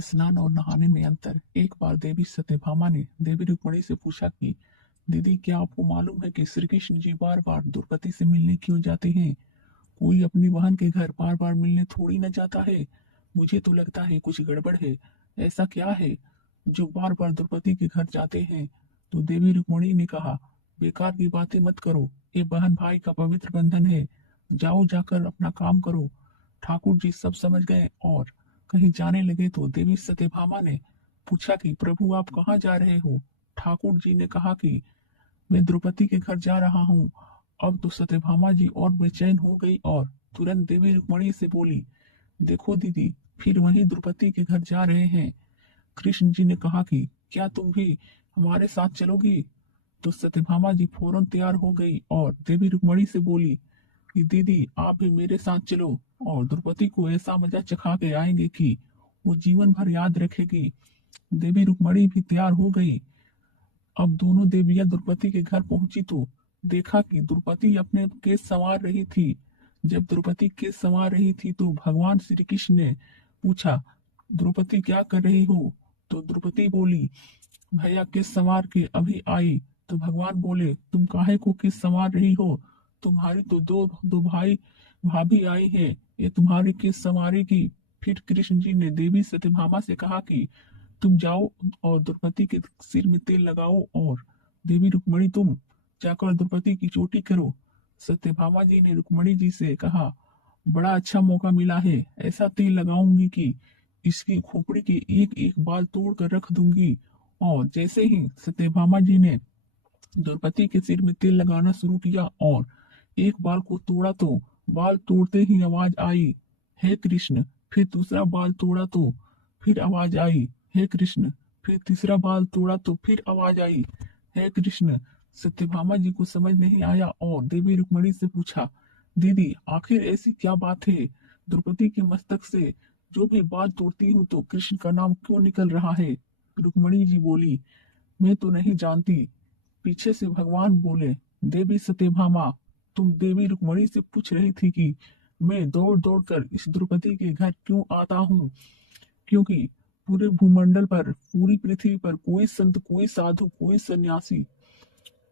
स्नान और नहाने में अंतर। एक बार देवी सत्यभामा ने देवी रुक्मिणी से पूछा कि दीदी, क्या आपको मालूम है कि श्री कृष्ण जी बार बार द्रौपदी से मिलने क्यों जाते हैं? कोई अपनी बहन के घर बार बार मिलने थोड़ी न जाता है। मुझे तो लगता है कुछ गड़बड़ है। ऐसा क्या है जो बार बार द्रौपदी के घर जाते हैं? तो देवी रुक्मिणी ने कहा, बेकार की बातें मत करो। ये बहन भाई का पवित्र बंधन है। जाओ, जाकर अपना काम करो। ठाकुर जी सब समझ गए और कहीं जाने लगे तो देवी सत्यभामा ने पूछा कि प्रभु, आप कहाँ जा रहे हो? ठाकुर जी ने कहा कि मैं द्रौपदी के घर जा रहा हूँ। अब तो सत्यभामा जी और बेचैन हो गई और तुरंत देवी रुक्मिणी से बोली, देखो दीदी, फिर वहीं द्रौपदी के घर जा रहे हैं। कृष्ण जी ने कहा कि क्या तुम भी हमारे साथ चलोगी? तो सत्यभामा जी फौरन तैयार हो गई और देवी रुक्मिणी से बोली कि दीदी, आप भी मेरे साथ चलो और द्रौपदी को ऐसा मजा चखा के आएंगे कि वो जीवन भर याद रखेगी। देवी रुक्मिणी भी तैयार हो गई। अब दोनों देवियां द्रौपदी के घर पहुंची तो देखा कि द्रौपदी अपने केस संवार रही थी। जब द्रौपदी केस संवार रही थी तो भगवान श्री कृष्ण ने पूछा, द्रौपदी क्या कर रही हो? तो द्रौपदी बोली, भैया केस संवार के अभी आई। तो भगवान बोले, तुम काहे को केस संवार रही हो? तुम्हारी तो दो दो भाई भाभी आई है, ये तुम्हारे केस संवारेगी। फिर कृष्ण जी ने देवी सत्यभामा से कहा कि तुम जाओ और द्रौपदी के सिर में तेल लगाओ और देवी रुक्मिणी, तुम जाकर द्रौपदी की चोटी करो। सत्यभामा जी ने रुक्मिणी जी से कहा, बड़ा अच्छा मौका मिला है। ऐसा तेल लगाऊंगी कि इसकी खोपड़ी के एक एक बाल तोड़ कर रख दूंगी। और जैसे ही सत्यभामा जी ने द्रौपदी के सिर में तेल लगाना शुरू किया और एक बाल को तोड़ा तो बाल तोड़ते ही आवाज आई, हे कृष्ण। फिर दूसरा बाल तोड़ा तो फिर आवाज आई, हे कृष्ण। फिर तीसरा बाल तोड़ा तो फिर आवाज आई, हे कृष्ण। सत्यभामा जी को समझ नहीं आया और देवी रुक्मिणी से पूछा, दीदी, आखिर ऐसी क्या बात है? द्रौपदी के मस्तक से जो भी बाल तोड़ती हूँ तो कृष्ण का नाम क्यों निकल रहा है? रुक्मिणी जी बोली, मैं तो नहीं जानती। पीछे से भगवान बोले, देवी सत्यभामा, तुम देवी रुक्मिणी से पूछ रही थी कि मैं दौड़ दौड़ कर इस द्रौपदी के घर क्यों आता हूँ? क्योंकि पूरे भूमंडल पर, पूरी पृथ्वी पर कोई संत, कोई साधु, कोई सन्यासी,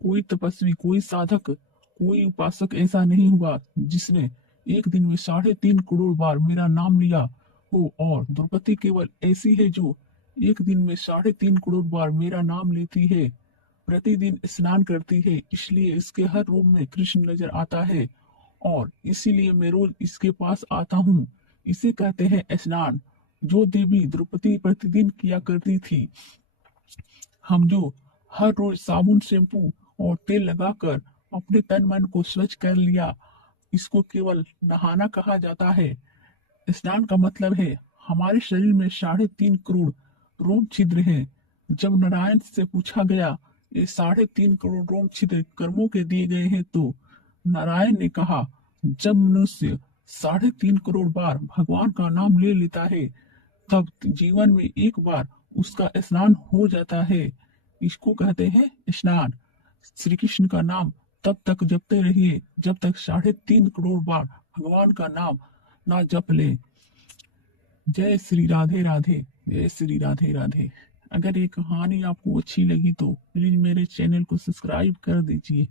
कोई तपस्वी, कोई साधक, कोई उपासक ऐसा नहीं हुआ जिसने एक दिन में 3.5 करोड़ बार मेरा नाम लिया हो। और द्रौपदी केवल ऐसी है जो एक दिन में 3.5 करोड़ बार मेरा नाम लेती है। प्रतिदिन स्नान करती है, इसलिए इसके हर रूप में कृष्ण नजर आता है और इसीलिए मैं रोज इसके पास आता हूँ। इसे कहते हैं स्नान। जो देवी द्रौपदी प्रतिदिन किया करती थी, हम जो हर रोज साबुन, शैम्पू और तेल लगाकर अपने तन मन को स्वच्छ कर लिया, इसको केवल नहाना कहा जाता है। स्नान का मतलब है हमारे शरीर में 3.5 करोड़ रोम छिद्र हैं। जब नारायण से पूछा गया, ये 3.5 करोड़ रोम छिद्र कर्मों के दिए गए हैं, तो नारायण ने कहा, जब मनुष्य 3.5 करोड़ बार भगवान का नाम ले लेता है, तब जीवन में एक बार उसका स्नान हो जाता है। इसको कहते हैं स्नान। श्री कृष्ण का नाम तब तक जपते रहिए जब तक 3.5 करोड़ बार भगवान का नाम ना जप ले। जय श्री राधे राधे, जय श्री राधे राधे। अगर ये कहानी आपको अच्छी लगी तो प्लीज मेरे चैनल को सब्सक्राइब कर दीजिए।